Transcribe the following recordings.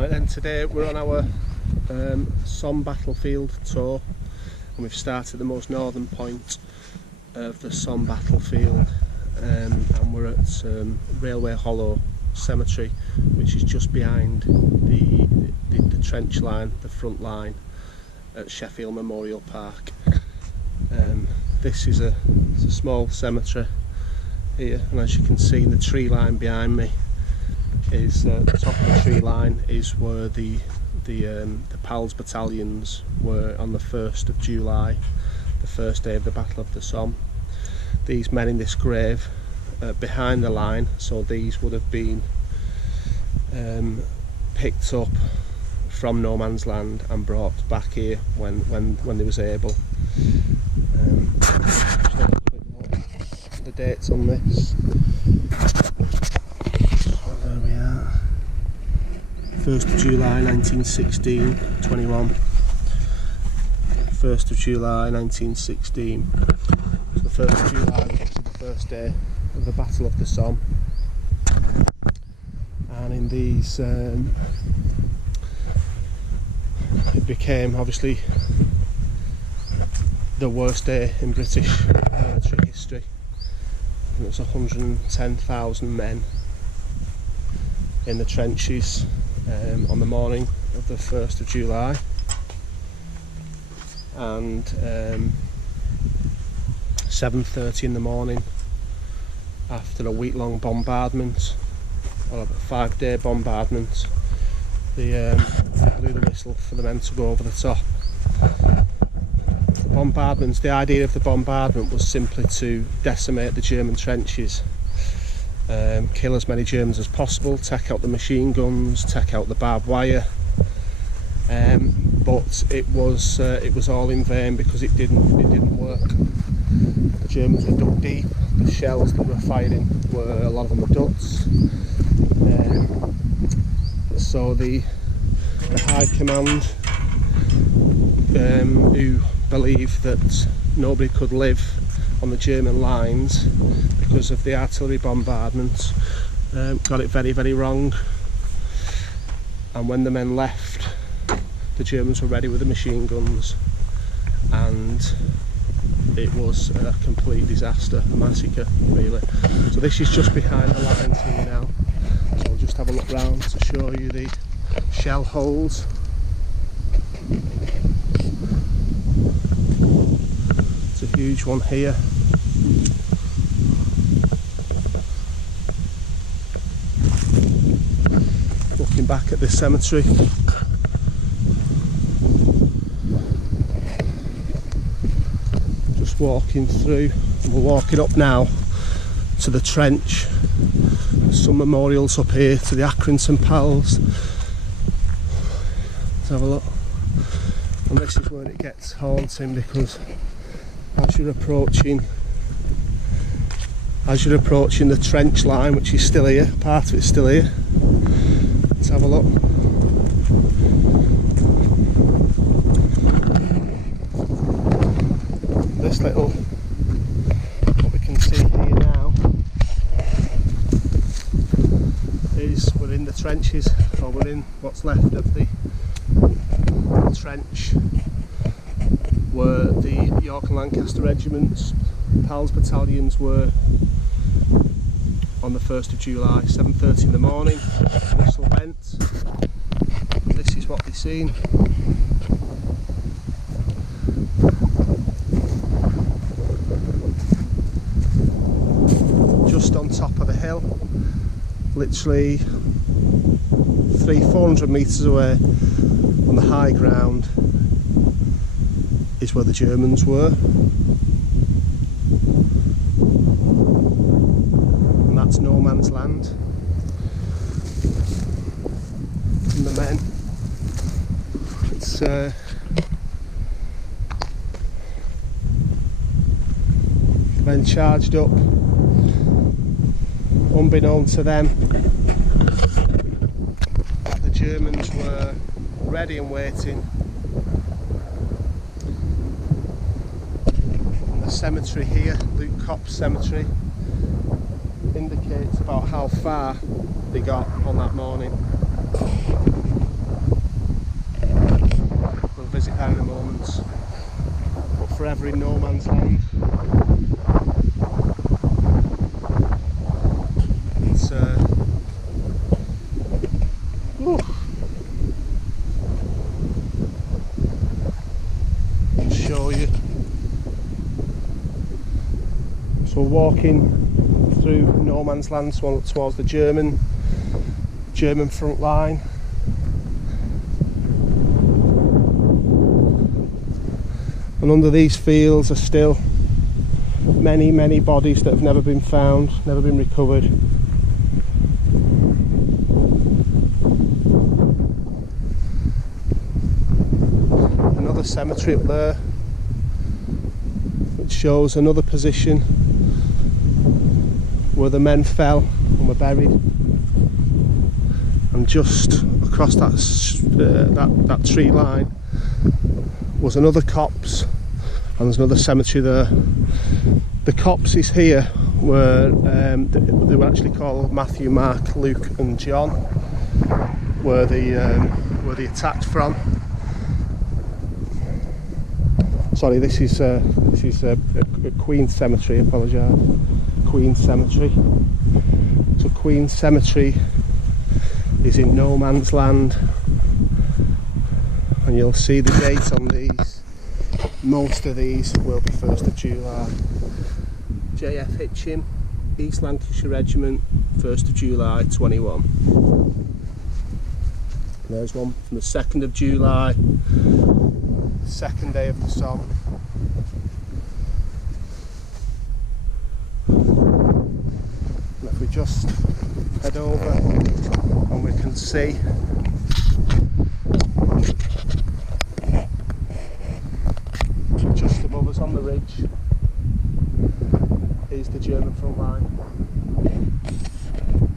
Right then, today we're on our Somme battlefield tour, and we've started the most northern point of the Somme battlefield, and we're at Railway Hollow Cemetery, which is just behind the trench line, the front line at Sheffield Memorial Park. This is a small cemetery here, and as you can see, the tree line behind me is the top of the tree line is where the PALS battalions were on the 1st of July, the first day of the Battle of the Somme. These men in this grave behind the line, so these would have been picked up from no man's land and brought back here when they was able. The dates on this. There we are. 1st of July 1916, 21. 1st of July 1916. So the 1st of July was obviously the first day of the Battle of the Somme. And in these, it became obviously the worst day in British military history. And it was 110,000 men in the trenches on the morning of the 1st of July, and 7:30 in the morning, after a week-long bombardment, or a 5-day bombardment, they blew the whistle for the men to go over the top. The idea of the bombardment was simply to decimate the German trenches, kill as many Germans as possible, take out the machine guns, take out the barbed wire, but it was all in vain because it didn't work. The Germans were dug deep. The shells that were firing were, a lot of them were Duds. So the High Command, who believed that nobody could live on the German lines because of the artillery bombardments, got it very, very wrong. And when the men left, the Germans were ready with the machine guns, and it was a complete disaster, a massacre really. So this is just behind the lines here now, so I'll just have a look round to show you the shell holes. It's a huge one here. Looking back at this cemetery, just walking through, and we're walking up now to the trench. Some memorials up here to the Accrington PALS. Let's have a look. And this is where it gets haunting, because as you're approaching the trench line, which is still here, part of it's still here. Let's have a look. This little, what we can see here now, is we're in the trenches, or we're in what's left of the trench where the York and Lancaster regiments, PALS battalions, were on the 1st of July, 7:30 in the morning. The whistle went, and this is what they've seen. Just on top of the hill, literally 300-400 metres away on the high ground, is where the Germans were. And that's no man's land. And the men, it's the men charged up, unbeknown to them. The Germans were ready and waiting. And the cemetery here, Luke Copp's cemetery, indicates about how far they got on that morning. visit that in a moment. But forever in no man's land. It's I'll show you. So walking through no man's land towards the German front line. And under these fields are still many bodies that have never been found, never been recovered. Another cemetery up there, which shows another position where the men fell and were buried. And just across that tree line was another copse, and there's another cemetery there. The copses here were they were actually called Matthew, Mark, Luke and John, where they attacked from. Sorry, this is a Queen Cemetery. I apologise. Queen Cemetery. So Queen Cemetery is in no man's land, and you'll see the date on these. Most of these will be 1st of July. J.F. Hitchin, East Lancashire Regiment, 1st of July 21. There's one from the 2nd of July, the second day of the Somme. And if we just head over, and we can see just above us on the ridge is the German front line,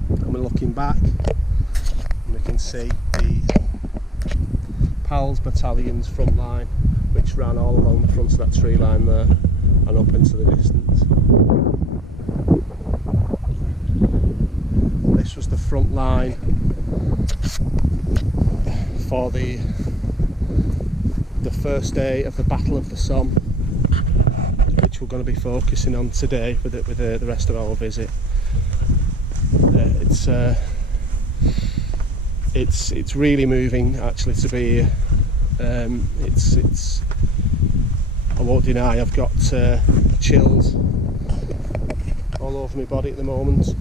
and we're looking back and we can see the Pals Battalion's front line, which ran all along the front of that tree line there and up into the distance. This was the front line for the first day of the Battle of the Somme, which we're going to be focusing on today with the rest of our visit. It's really moving actually to be here. It's I won't deny I've got chills all over my body at the moment.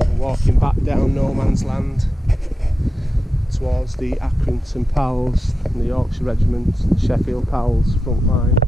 I'm walking back down no man's land towards the Accrington Pals and the Yorkshire Regiment, the Sheffield Pals front line.